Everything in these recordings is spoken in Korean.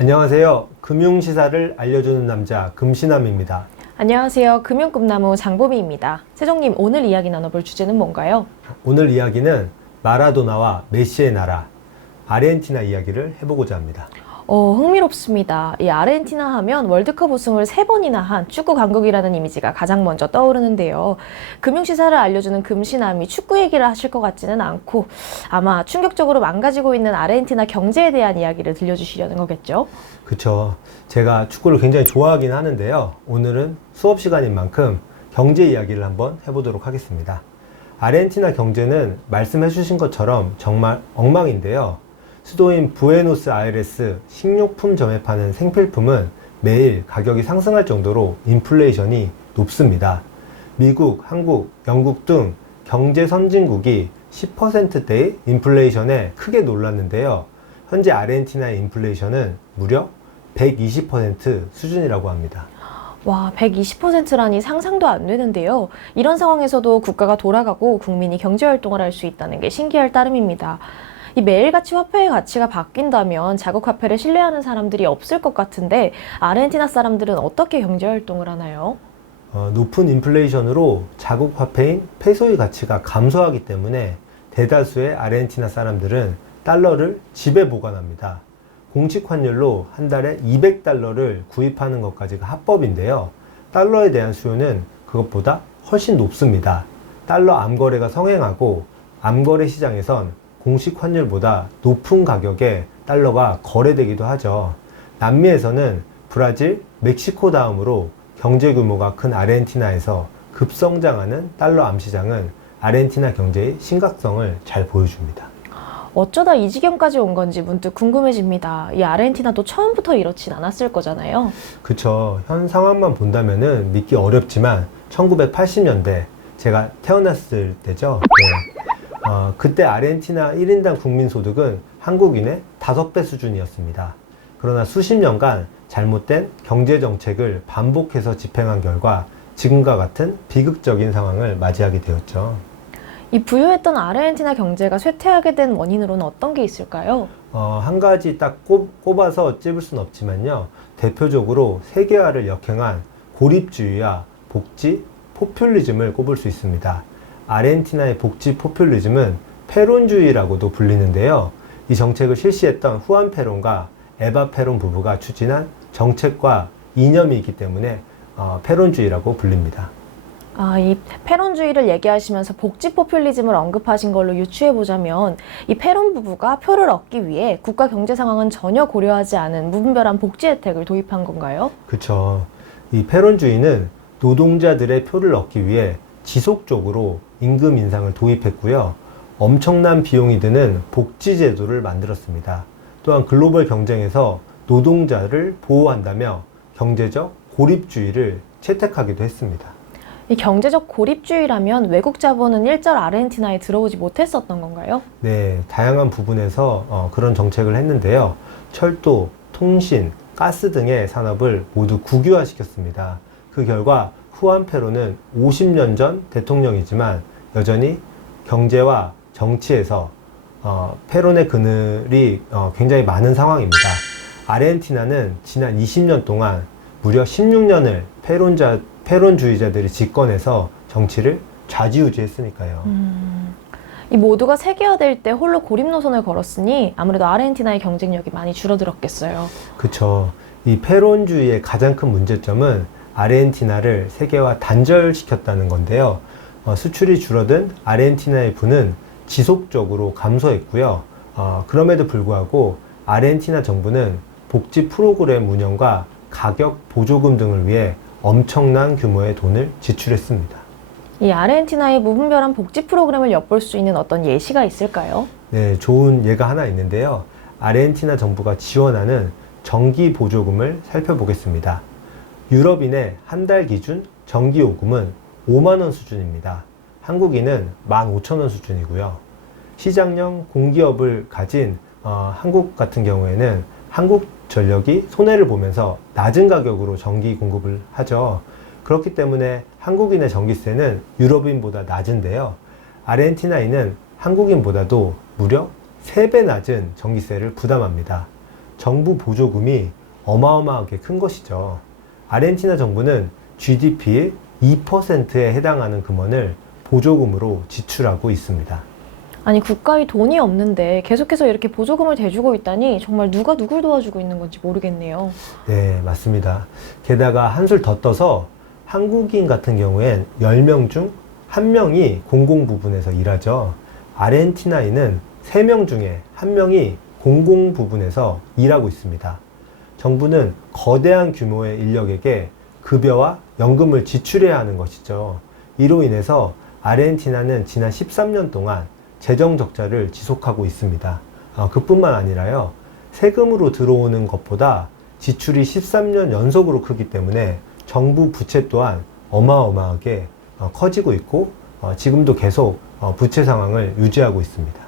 안녕하세요. 금융시사를 알려주는 남자 금시남입니다. 안녕하세요. 금융꿈나무 장보미입니다. 세종님, 오늘 이야기 나눠볼 주제는 뭔가요? 오늘 이야기는 마라도나와 메시의 나라 아르헨티나 이야기를 해보고자 합니다. 흥미롭습니다. 이 아르헨티나 하면 월드컵 우승을 3번이나 한 축구 강국이라는 이미지가 가장 먼저 떠오르는데요. 금융시사를 알려주는 금시남이 축구 얘기를 하실 것 같지는 않고 아마 충격적으로 망가지고 있는 아르헨티나 경제에 대한 이야기를 들려주시려는 거겠죠? 그쵸. 제가 축구를 굉장히 좋아하긴 하는데요. 오늘은 수업 시간인 만큼 경제 이야기를 한번 해보도록 하겠습니다. 아르헨티나 경제는 말씀해 주신 것처럼 정말 엉망인데요. 수도인 부에노스아이레스 식료품점에 파는 생필품은 매일 가격이 상승할 정도로 인플레이션이 높습니다. 미국, 한국, 영국 등 경제 선진국이 10%대의 인플레이션에 크게 놀랐는데요. 현재 아르헨티나의 인플레이션은 무려 120% 수준이라고 합니다. 와, 120%라니 상상도 안 되는데요. 이런 상황에서도 국가가 돌아가고 국민이 경제활동을 할 수 있다는 게 신기할 따름입니다. 이 매일같이 화폐의 가치가 바뀐다면 자국 화폐를 신뢰하는 사람들이 없을 것 같은데 아르헨티나 사람들은 어떻게 경제활동을 하나요? 높은 인플레이션으로 자국 화폐인 페소의 가치가 감소하기 때문에 대다수의 아르헨티나 사람들은 달러를 집에 보관합니다. 공식 환율로 한 달에 200달러를 구입하는 것까지가 합법인데요. 달러에 대한 수요는 그것보다 훨씬 높습니다. 달러 암거래가 성행하고 암거래 시장에선 공식 환율보다 높은 가격에 달러가 거래되기도 하죠. 남미에서는 브라질, 멕시코 다음으로 경제 규모가 큰 아르헨티나에서 급성장하는 달러 암시장은 아르헨티나 경제의 심각성을 잘 보여줍니다. 어쩌다 이 지경까지 온 건지 문득 궁금해집니다. 이 아르헨티나도 처음부터 이렇진 않았을 거잖아요. 그쵸. 현 상황만 본다면은 믿기 어렵지만 1980년대 제가 태어났을 때죠. 네. 그때 아르헨티나 1인당 국민소득은 한국인의 5배 수준이었습니다. 그러나 수십 년간 잘못된 경제정책을 반복해서 집행한 결과 지금과 같은 비극적인 상황을 맞이하게 되었죠. 이 부유했던 아르헨티나 경제가 쇠퇴하게 된 원인으로는 어떤 게 있을까요? 한 가지 딱 꼽아서 찝을 수는 없지만요. 대표적으로 세계화를 역행한 고립주의와 복지, 포퓰리즘을 꼽을 수 있습니다. 아르헨티나의 복지 포퓰리즘은 페론주의라고도 불리는데요. 이 정책을 실시했던 후안 페론과 에바 페론 부부가 추진한 정책과 이념이 있기 때문에 페론주의라고 불립니다. 이 페론주의를 얘기하시면서 복지 포퓰리즘을 언급하신 걸로 유추해보자면 이 페론 부부가 표를 얻기 위해 국가 경제 상황은 전혀 고려하지 않은 무분별한 복지 혜택을 도입한 건가요? 그쵸. 이 페론주의는 노동자들의 표를 얻기 위해 지속적으로 임금 인상을 도입했고요. 엄청난 비용이 드는 복지 제도를 만들었습니다. 또한 글로벌 경쟁에서 노동자를 보호한다며 경제적 고립주의를 채택하기도 했습니다. 이 경제적 고립주의라면 외국 자본은 일절 아르헨티나에 들어오지 못했었던 건가요? 네, 다양한 부분에서 그런 정책을 했는데요. 철도, 통신, 가스 등의 산업을 모두 국유화시켰습니다. 그 결과 후안 페로는 50년 전 대통령이지만 여전히 경제와 정치에서 페론의 그늘이 굉장히 많은 상황입니다. 아르헨티나는 지난 20년 동안 무려 16년을 페론주의자들이 집권해서 정치를 좌지우지했으니까요. 이 모두가 세계화될 때 홀로 고립 노선을 걸었으니 아무래도 아르헨티나의 경쟁력이 많이 줄어들었겠어요. 그쵸. 이 페론주의의 가장 큰 문제점은 아르헨티나를 세계화 단절시켰다는 건데요. 수출이 줄어든 아르헨티나의 부는 지속적으로 감소했고요. 그럼에도 불구하고 아르헨티나 정부는 복지 프로그램 운영과 가격 보조금 등을 위해 엄청난 규모의 돈을 지출했습니다. 이 아르헨티나의 무분별한 복지 프로그램을 엿볼 수 있는 어떤 예시가 있을까요? 네, 좋은 예가 하나 있는데요. 아르헨티나 정부가 지원하는 전기 보조금을 살펴보겠습니다. 유럽인의 한 달 기준 전기요금은 5만 원 수준입니다. 한국인은 15,000원 수준이고요. 시장형 공기업을 가진 한국 같은 경우에는 한국전력이 손해를 보면서 낮은 가격으로 전기 공급을 하죠. 그렇기 때문에 한국인의 전기세는 유럽인보다 낮은데요. 아르헨티나인은 한국인보다도 무려 3배 낮은 전기세를 부담합니다. 정부 보조금이 어마어마하게 큰 것이죠. 아르헨티나 정부는 GDP의 2%에 해당하는 금원을 보조금으로 지출하고 있습니다. 아니, 국가에 돈이 없는데 계속해서 이렇게 보조금을 대주고 있다니 정말 누가 누굴 도와주고 있는 건지 모르겠네요. 네, 맞습니다. 게다가 한술 더 떠서 한국인 같은 경우엔 10명 중 1명이 공공 부분에서 일하죠. 아르헨티나인은 3명 중에 1명이 공공 부분에서 일하고 있습니다. 정부는 거대한 규모의 인력에게 급여와 연금을 지출해야 하는 것이죠. 이로 인해서 아르헨티나는 지난 13년 동안 재정 적자를 지속하고 있습니다. 그뿐만 아니라요, 세금으로 들어오는 것보다 지출이 13년 연속으로 크기 때문에 정부 부채 또한 어마어마하게 커지고 있고 지금도 계속 부채 상황을 유지하고 있습니다.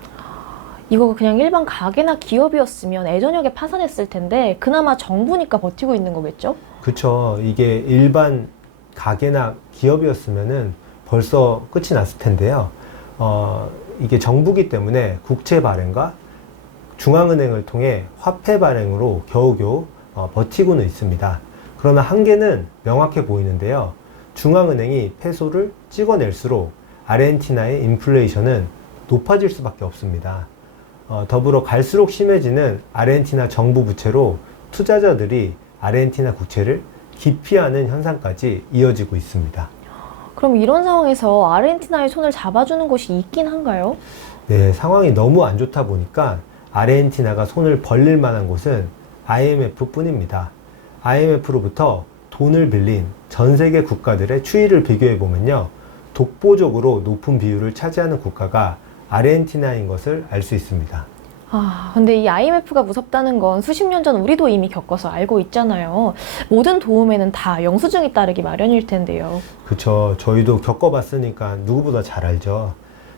이거 그냥 일반 가게나 기업이었으면 예전역에 파산했을 텐데 그나마 정부니까 버티고 있는 거겠죠? 그쵸. 이게 일반 가게나 기업이었으면은 벌써 끝이 났을 텐데요. 이게 정부기 때문에 국채 발행과 중앙은행을 통해 화폐 발행으로 겨우겨우 버티고는 있습니다. 그러나 한계는 명확해 보이는데요. 중앙은행이 페소를 찍어낼수록 아르헨티나의 인플레이션은 높아질 수밖에 없습니다. 더불어 갈수록 심해지는 아르헨티나 정부 부채로 투자자들이 아르헨티나 국채를 기피하는 현상까지 이어지고 있습니다. 그럼 이런 상황에서 아르헨티나의 손을 잡아주는 곳이 있긴 한가요? 네, 상황이 너무 안 좋다 보니까 아르헨티나가 손을 벌릴 만한 곳은 IMF 뿐입니다. IMF로부터 돈을 빌린 전 세계 국가들의 추이를 비교해 보면요, 독보적으로 높은 비율을 차지하는 국가가 아르헨티나인 것을 알 수 있습니다. 근데 이 IMF가 무섭다는 건 수십 년 전 우리도 이미 겪어서 알고 있잖아요. 모든 도움에는 다 영수증이 따르기 마련일 텐데요. 그쵸. 저희도 겪어봤으니까 누구보다 잘 알죠.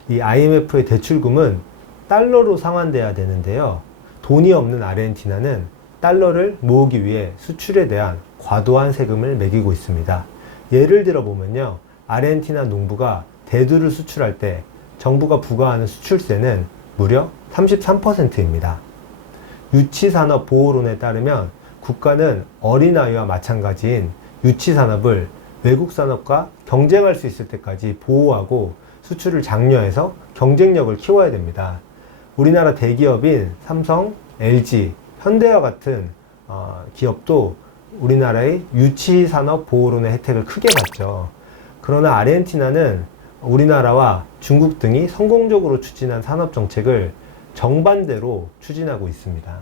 이 IMF의 대출금은 달러로 상환돼야 되는데요. 돈이 없는 아르헨티나는 달러를 모으기 위해 수출에 대한 과도한 세금을 매기고 있습니다. 예를 들어 보면요, 아르헨티나 농부가 대두를 수출할 때 정부가 부과하는 수출세는 무려 33%입니다. 유치산업보호론에 따르면 국가는 어린아이와 마찬가지인 유치산업을 외국 산업과 경쟁할 수 있을 때까지 보호하고 수출을 장려해서 경쟁력을 키워야 됩니다. 우리나라 대기업인 삼성, LG, 현대와 같은 기업도 우리나라의 유치산업보호론의 혜택을 크게 받죠. 그러나 아르헨티나는 우리나라와 중국 등이 성공적으로 추진한 산업정책을 정반대로 추진하고 있습니다.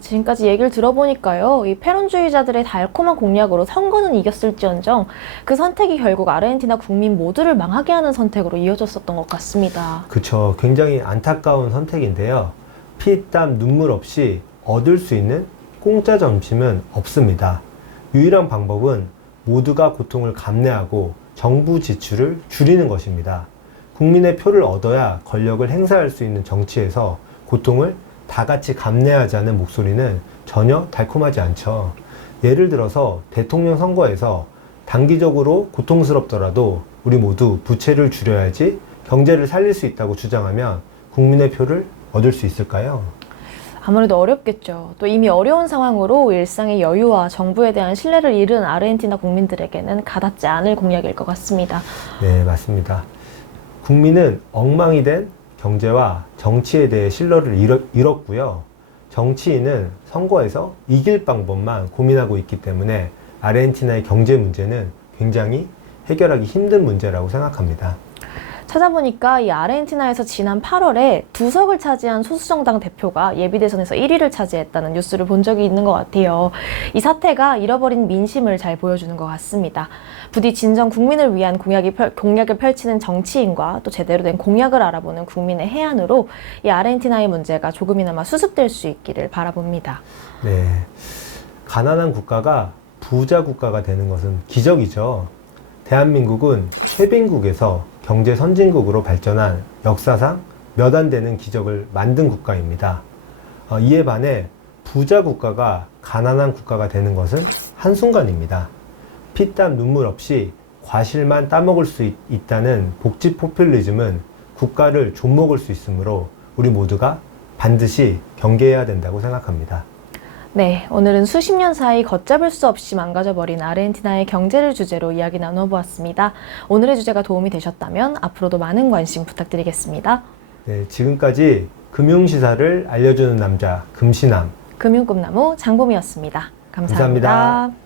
지금까지 얘기를 들어보니까요, 이 패런주의자들의 달콤한 공약으로 선거는 이겼을지언정 그 선택이 결국 아르헨티나 국민 모두를 망하게 하는 선택으로 이어졌었던 것 같습니다. 그쵸. 굉장히 안타까운 선택인데요. 피, 땀, 눈물 없이 얻을 수 있는 공짜 점심은 없습니다. 유일한 방법은 모두가 고통을 감내하고 정부 지출을 줄이는 것입니다. 국민의 표를 얻어야 권력을 행사할 수 있는 정치에서 고통을 다 같이 감내하자는 목소리는 전혀 달콤하지 않죠. 예를 들어서 대통령 선거에서 단기적으로 고통스럽더라도 우리 모두 부채를 줄여야지 경제를 살릴 수 있다고 주장하면 국민의 표를 얻을 수 있을까요? 아무래도 어렵겠죠. 또 이미 어려운 상황으로 일상의 여유와 정부에 대한 신뢰를 잃은 아르헨티나 국민들에게는 가닿지 않을 공약일 것 같습니다. 네, 맞습니다. 국민은 엉망이 된 경제와 정치에 대해 신뢰를 잃었고요. 정치인은 선거에서 이길 방법만 고민하고 있기 때문에 아르헨티나의 경제 문제는 굉장히 해결하기 힘든 문제라고 생각합니다. 찾아보니까 이 아르헨티나에서 지난 8월에 두석을 차지한 소수정당 대표가 예비대선에서 1위를 차지했다는 뉴스를 본 적이 있는 것 같아요. 이 사태가 잃어버린 민심을 잘 보여주는 것 같습니다. 부디 진정 국민을 위한 공약을 펼치는 정치인과 또 제대로 된 공약을 알아보는 국민의 해안으로 이 아르헨티나의 문제가 조금이나마 수습될 수 있기를 바라봅니다. 네, 가난한 국가가 부자 국가가 되는 것은 기적이죠. 대한민국은 최빈국에서 경제 선진국으로 발전한 역사상 몇 안 되는 기적을 만든 국가입니다. 이에 반해 부자 국가가 가난한 국가가 되는 것은 한순간입니다. 피땀 눈물 없이 과실만 따먹을 수 있다는 복지 포퓰리즘은 국가를 좀먹을 수 있으므로 우리 모두가 반드시 경계해야 된다고 생각합니다. 네, 오늘은 수십 년 사이 걷잡을 수 없이 망가져버린 아르헨티나의 경제를 주제로 이야기 나눠보았습니다. 오늘의 주제가 도움이 되셨다면 앞으로도 많은 관심 부탁드리겠습니다. 네, 지금까지 금융시사를 알려주는 남자, 금시남. 금융꿈나무 장봄이었습니다. 감사합니다. 감사합니다.